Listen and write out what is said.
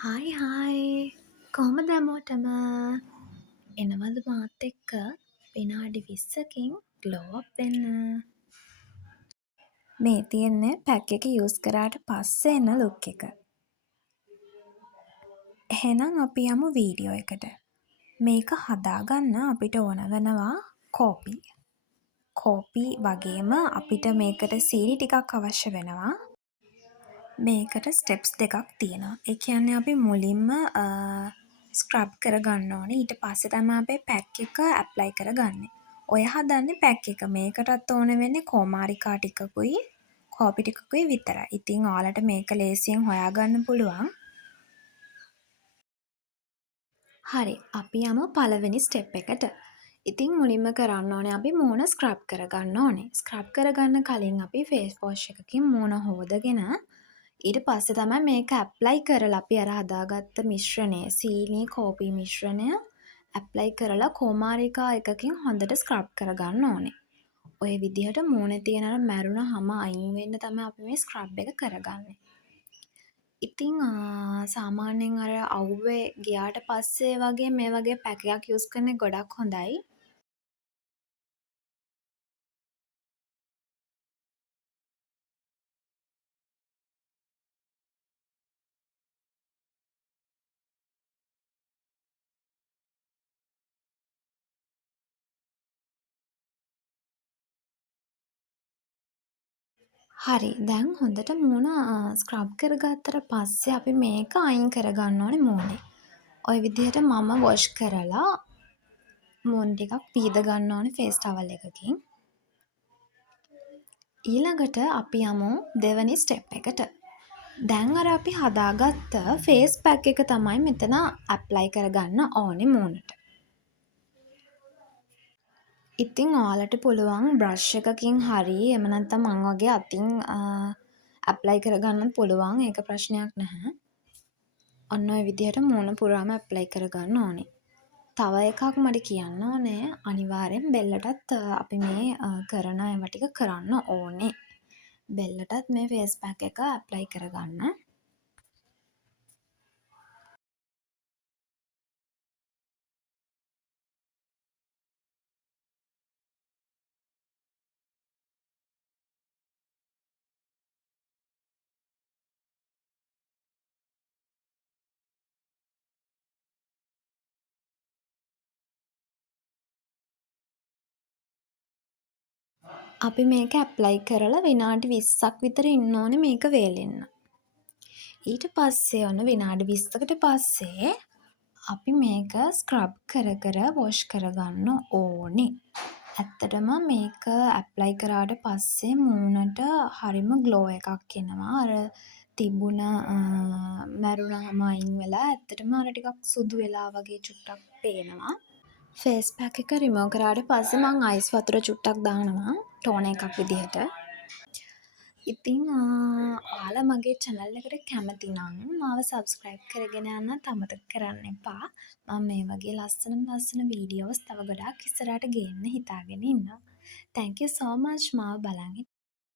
Hi hi කොහොමද හැමෝටම එනවද මාත් එක්ක විනාඩි 20කින් ග්ලෝ අප් වෙන්න. මේ තියෙන්නේ පැක් එක යූස් කරාට පස්සේ එන ලුක් එක. එහෙනම් අපි යමු වීඩියෝ එකට. මේක හදාගන්න අපිට ඕන වෙනවා කෝපි. කෝපි වගේම අපිට මේකට සීනි ටිකක් අවශ්‍ය වෙනවා. මේකට ස්ටෙප්ස් දෙකක් තියෙනවා. ඒ කියන්නේ අපි මුලින්ම ස්ක්‍රබ් කරගන්න ඕනේ. ඊට පස්සේ තමයි අපේ පැක් එක ඇප්ලයි කරගන්නේ. ඔය හදන්නේ පැක් එක. මේකටත් ඕන වෙන්නේ කෝමාරිකා ටිකකුයි කෝපි ටිකකුයි විතරයි. ඉතින් ඔයාලට මේක ලේසියෙන් හොයාගන්න පුළුවන්. හරි අපි යමු පළවෙනි ස්ටෙප් එකට. ඉතින් මුලින්ම කරන්න ඕනේ අපි මූණ ස්ක්‍රබ් කරගන්න ඕනේ. ස්ක්‍රබ් කරගන්න කලින් අපි ෆේස් වොෂ් එකකින් මූණ හොදගෙන ඊට පස්සේ තමයි මේක ඇප්ලයි කරලා අපි අර හදාගත්ත මිශ්‍රණය සීනි කෝපි මිශ්‍රණය ඇප්ලයි කරලා කෝමාරිකා එකකින් හොඳට ස්ක්‍රබ් කරගන්න ඕනේ. ඔය විදිහට මූණේ තියෙන අර මැරුණ හම අයින් වෙන්න තමයි අපි මේ ස්ක්‍රබ් එක කරගන්නේ. ඉතින් සාමාන්‍යයෙන් අර අවුවේ ගියාට පස්සේ වගේ මේ වගේ පැක් එකක් යූස් කරන එක ගොඩක් හොඳයි. හරි දැන් හොඳට මූණ ස්ක්‍රබ් කරගත්තට පස්සේ අපි මේක අයින් කරගන්න ඕනේ මූණේ. ඔය විදිහට මම වොෂ් කරලා මූණ ටිකක් පීද ගන්න ඕනේ ෆේස් ටවල් එකකින්. ඊළඟට අපි යමු දෙවැනි ස්ටෙප් එකට. දැන් අර අපි හදාගත්ත ෆේස් පැක් එක තමයි මෙතන ඇප්ලයි කරගන්න ඕනේ මූණට. ඉතින් ඔයාලට පුළුවන් බ්‍රෂ් එකකින් හරි එහෙම නැත්නම් මං වගේ අතින් ඇප්ලයි කරගන්නත් පුළුවන්. ඒක ප්‍රශ්නයක් නැහැ. ඔන්න ඔය විදිහට මූණ පුරාම ඇප්ලයි කරගන්න ඕනේ. තව එකක් මට කියන්න ඕනේ අනිවාර්යෙන් බෙල්ලටත් අපි මේ කරන ඒවා ටික කරන්න ඕනේ. බෙල්ලටත් මේ ෆේස් පැක් එක ඇප්ලයි කරගන්න. අපි මේක ඇප්ලයි කරලා විනාඩි 20ක් විතර ඉන්න ඕනේ මේක වේලෙන්න. ඊට පස්සේ ඔන්න විනාඩි 20කට පස්සේ අපි මේක ස්ක්‍රබ් කර කර වොෂ් කරගන්න ඕනේ. ඇත්තටම මේක ඇප්ලයි කරාට පස්සේ මූණට හරිම ග්ලෝ එකක් එනවා. අර තිබුණ මැරුණහම අයින් වෙලා ඇත්තටම අර ටිකක් සුදු වෙලා වගේ චුට්ටක් පේනවා. ෆේස් පැක් එක රිමූව් කරාට පස්සේ මං අයිස් වතුර චුට්ටක් දානවා ටෝනර් එකක් විදිහට. ඉතින් ඔයාලා මගේ channel එකට කැමති නම් මාව subscribe කරගෙන යන්නත් අමතක කරන්න එපා. මම මේ වගේ ලස්සන වීඩියෝස් තව ගොඩාක් ඉස්සරහට ගේන්න හිතාගෙන ඉන්නවා. Thank you so much මාව බලන්